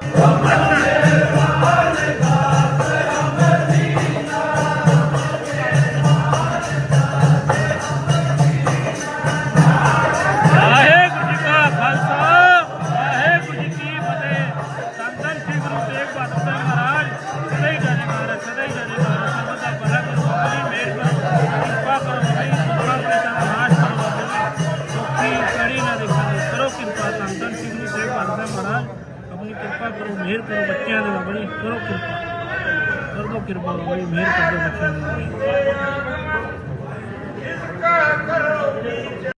Vamos! करो कृपा कर दो कृपा भाई मेहर कर दो बच्चों में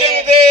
ಏನಿದೆ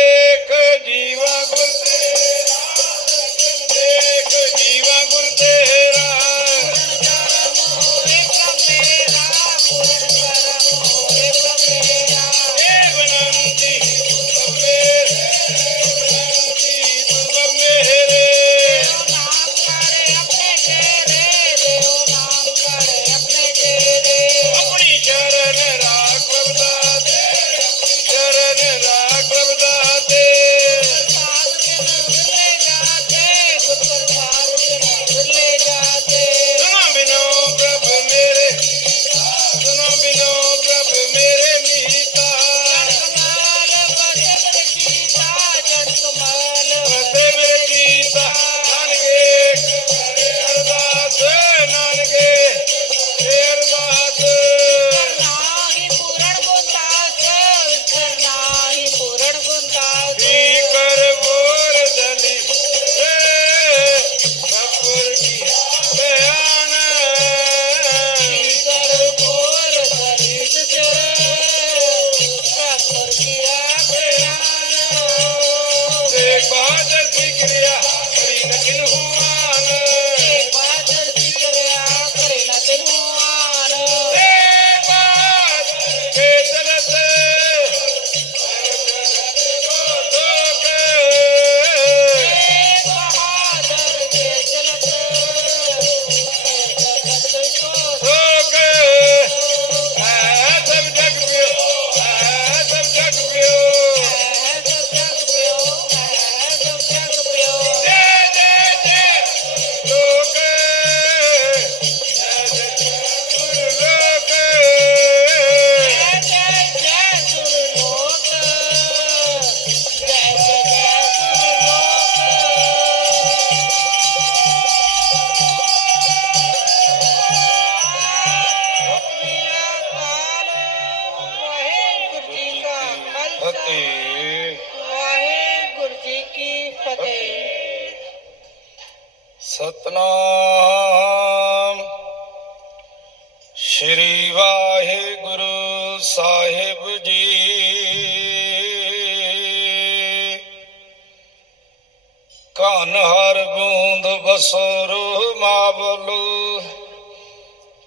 ਕਨ ਹਰ ਬੂੰਦ ਬਸਰੋ ਮਾਵਲ।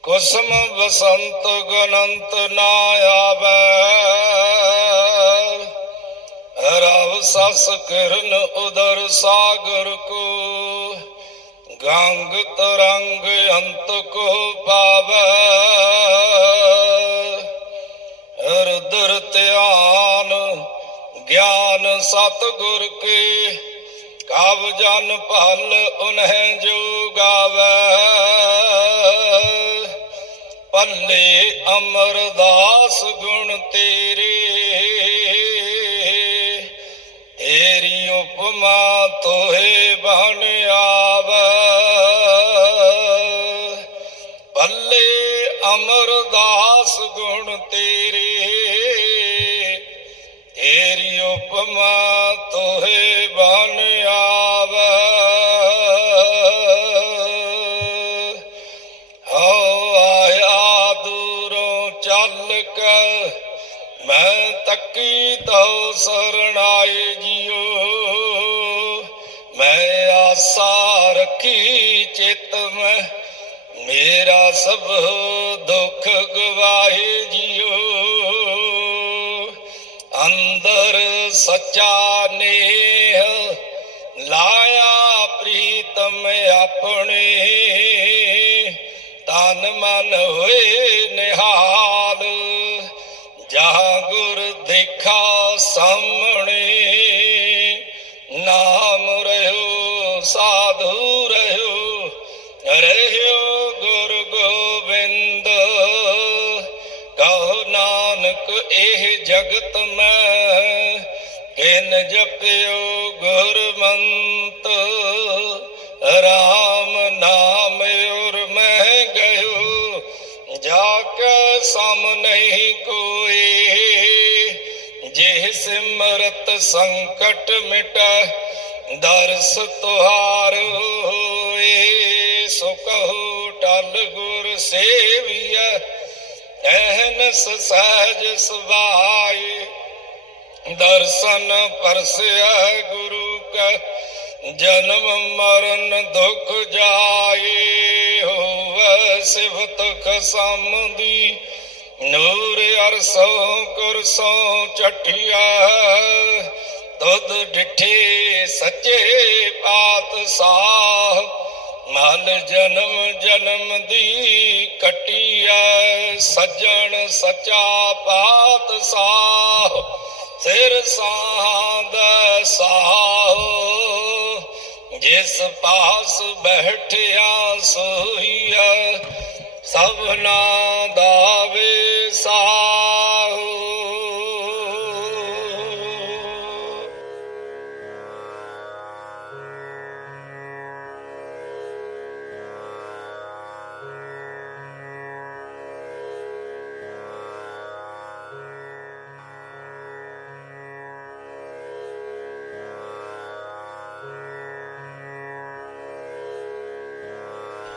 ਕੁਸਮ ਬਸੰਤ ਗਨੰਤ ਨਾ ਆਵੈ। ਰਵ ਸਸ ਕਿਰਨ ਉਦਰ ਸਾਗਰ ਕੋ। ਗੰਗ ਤਰੰਗ ਅੰਤ ਕੋ ਪਾਵੈ। ਰੁਦਰ ਧਿਆਨ, ਗਿਆਨ ਸਤ ਕੇ। ਕਵ ਜਨ ਭਲ ਉਨਹਿ ਜੋ ਗਾਵੈ ਪੱਲੇ ਅਮਰਦਾਸ ਗੁਣ ਤੇਰੇ ਤੱਕੀ ਤਉ ਸਰਣਾਏ ਜਿਉ ਮੈਂ ਆਸਾ ਰੱਖੀ ਚਿਤ ਮੈਂ, ਮੇਰਾ ਸਭ ਦੁੱਖ ਗਵਾਏ ਜਿਉ ਅੰਦਰ ਸੱਚਾ ਨੇਹ ਲਾਇਆ ਪ੍ਰੀਤਮ ਆਪਣੇ, ਤਨ ਮਨ ਹੋਏ ਦੇਖਾ ਸਾਹਮਣੇ, ਨਾਮ ਰਹਿਓ, ਸਾਧੂ ਰਹਿਓ ਰਹਿਓ ਗੁਰ ਗੋਬਿੰਦ। ਕਹੋ ਨਾਨਕ, ਇਹ ਜਗਤ ਮੈਂ, ਕਿਨ ਜਪਿਓ ਗੁਰ ਮੰਤ ਜਾ ਜੇ ਸਿਮਰਤ ਸੰਕਟ ਮਿਟੈ, ਦਰਸ ਤੁਹਾਰ ਹੋਏ, ਸੋ ਕਹੋ ਟਲ ਗੁਰ ਸੇਵੀਐ ਐਹਨਸ ਸਹਿਜ ਸੁਭਾਏ। ਦਰਸ਼ਨ ਪਰਸਿਆ ਗੁਰੂ ਕਾ, ਜਨਮ ਮਰਨ ਦੁਖ ਜਾਏ, ਹੋਵੈ ਸਿਫਤ ਖਸਮ ਦੀ ਨੂਰ ਅਰਸੋ ਕੁਰਸੋ ਚਟਿਆ ਤੁਧ ਡਿਠੇ ਸੱਚੇ ਪਾਤਸ਼ਾਹ। ਮਲ ਜਨਮ ਜਨਮ ਦੀ ਕਟਿਆ ਸੱਜਣ ਸੱਚਾ ਪਾਤਸ਼ਾਹ। ਸਿਰ ਸਾਧ ਸਾਹ, ਜਿਸ ਪਾਸ ਬੈਠਿਆ ਸੋਈਆ ਸਭਨਾ ਦਾ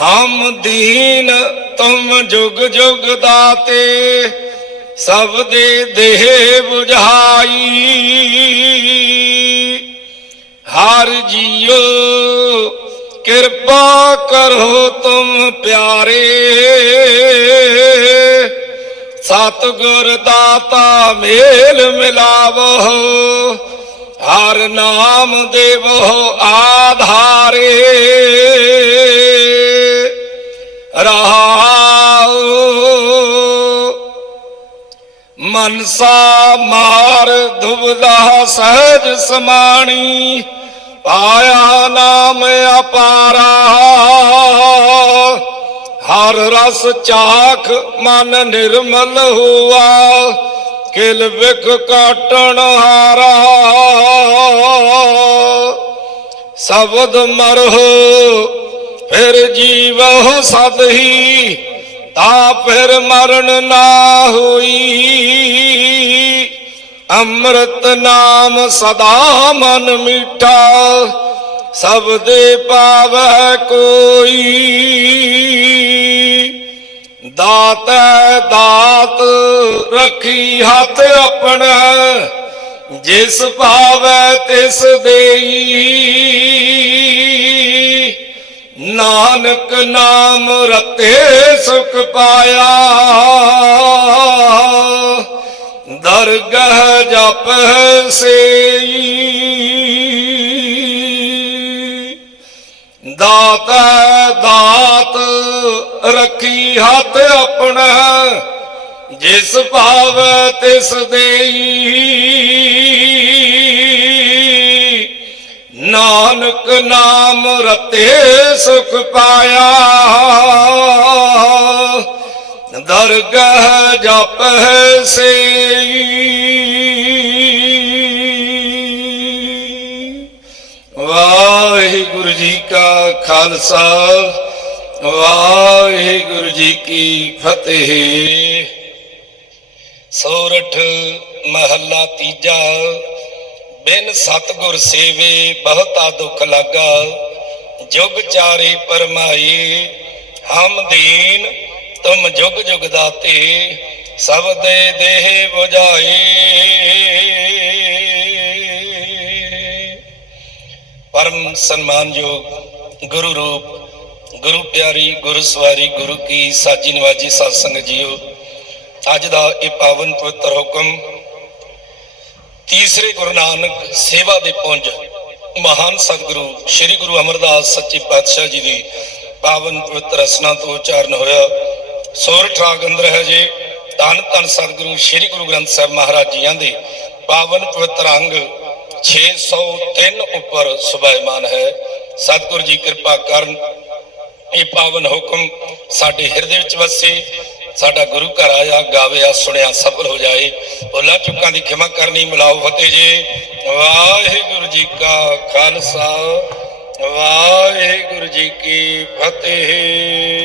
ਹਮ ਦੀਨ ਤੁਮ ਜੁਗ ਜੁਗ ਦਾਤੇ, ਸਭ ਦੇ ਦੇਹ 부ਝਾਈ ਹਰ ਜੀਓ ਕਿਰਪਾ ਕਰੋ ਤੁਮ ਪਿਆਰੇ। ਸਤਿਗੁਰ ਦਾਤਾ ਮੇਲ ਮਿਲਾਵੋ ਹਰ ਨਾਮ ਦੇਵੋ ਆਧਾਰੇ। ਰਹਾਉ ਮਨਸਾ ਮਾਰ ਦੁਬਦਾ ਸਹਿਜ ਸਮਾਣੀ, ਪਾਇਆ ਨਾਮ ਅਪਾਰਾ। ਹਰ ਰਸ ਚਾਖ ਮਨ ਨਿਰਮਲ ਹੁਆ, ਕਿਲ ਵਿਖ ਕਾਟਣ ਹਾਰਾ। ਸ਼ਬਦ ਮਰਹੁ ਫਿਰ ਜੀਵਹੁ ਸਦ ਹੀ, ਤਾ ਫਿਰ ਮਰਨ ਨਾ ਹੋਈ। ਅੰਮ੍ਰਿਤ ਨਾਮ ਸਦਾ ਮਨ ਮੀਠਾ, ਸਭ ਦੇ ਪਾਵੈ ਕੋਈ। ਦਾਤੈ ਦਾਤ ਰੱਖੀ ਹੱਥ ਆਪਣਾ, ਜਿਸ ਭਾਵੈ ਤਿਸ ਦੇਈ। ਨਾਨਕ ਨਾਮ ਰਤੇ ਸੁਖ ਪਾਇਆ। ਦਰਗਹ ਜਪ ਸੇਈ। ਦਾਤਾ ਦਾਤ ਰੱਖੀ ਹੱਥ ਆਪਣਾ, ਜਿਸ ਭਾਵ ਤਿਸ ਦੇਈ। ਨਾਨਕ ਨਾਮ ਰਤੇ ਸੁਖ ਪਾਇਆ। ਦਰਗਹ ਜਪ ਸੇ ਵਾਹਿਗੁਰੂ ਜੀ ਕਾ ਖਾਲਸਾ, ਵਾਹਿਗੁਰੂ ਜੀ ਕੀ ਫਤਿਹ। ਸੋਰਠ ਮਹੱਲਾ ਤੀਜਾ ਬਿਨ ਸਤਗੁਰ ਸੇਵੇ ਬਹੁਤਾ ਦੁੱਖ ਲਾਗਾ। ਜੁਗ ਚਾਰੇ ਪਰਮਾਈ, ਹਮ ਦੀਨ, ਤੁਮ ਜੁਗ ਜੁਗ ਦਾਤੇ, ਸਭ ਦੇ ਦੇਹ 부ਝਾਏ ਪਰਮ ਸਨਮਾਨਯੋਗ ਗੁਰੂ ਰੂਪ, ਗੁਰੂ ਪਿਆਰੀ, ਗੁਰੂ ਸਵਾਰੀ, ਗੁਰੂ ਕੀ ਸਾਜੀ ਨਿਵਾਜੀ ਸਤਸੰਗ ਜੀਓ, ਅੱਜ ਦਾ ਇਹ ਪਾਵਨ ਪਵਿੱਤਰ ਹੁਕਮ ਤੀਸਰੇ ਗੁਰੂ ਨਾਨਕ ਸੇਵਾ ਦੇ ਪੁੰਜ ਮਹਾਨ ਸਤਿਗੁਰੂ, ਸ੍ਰੀ ਗੁਰੂ ਅਮਰਦਾਸ ਸੱਚੇ ਪਾਤਸ਼ਾਹ ਜੀ ਦੀ ਪਾਵਨ ਪਵਿੱਤਰ ਰਸਨਾ ਤੋਂ ਉਚਾਰਨ ਹੋਇਆ। ਸੋਰਠ ਰਾਗ ਅੰਦਰ ਹੈ ਜੇ, ਧੰਨ ਧੰਨ ਸਤਿਗੁਰੂ ਸ੍ਰੀ ਗੁਰੂ ਗ੍ਰੰਥ ਸਾਹਿਬ ਮਹਾਰਾਜ ਜੀਆਂ ਦੇ ਪਾਵਨ ਪਵਿੱਤਰ ਅੰਗ 603 ਉੱਪਰ ਸੁਭਾਇਮਾਨ ਹੈ। ਸਤਿਗੁਰੂ ਜੀ ਕਿਰਪਾ ਕਰਨ ਇਹ ਪਾਵਨ ਹੁਕਮ ਸਾਡੇ ਹਿਰਦੇ ਵਿੱਚ ਵਸੇ। ਸਾਡਾ ਗੁਰੂ ਘਰ ਆਇਆ ਗਾਵਿਆ ਸੁਣਿਆ, ਸਫਲ ਹੋ ਜਾਏ। ਭੁੱਲਾਂ ਚੁੱਕਾਂ ਦੀ ਖਿਮਾ ਕਰਨੀ, ਮਿਲਾਓ ਫਤਿਹ ਜੀ। ਵਾਹਿਗੁਰੂ ਜੀ ਕਾ ਖਾਲਸਾ, ਵਾਹਿਗੁਰੂ ਜੀ ਕੀ ਫਤਿਹ।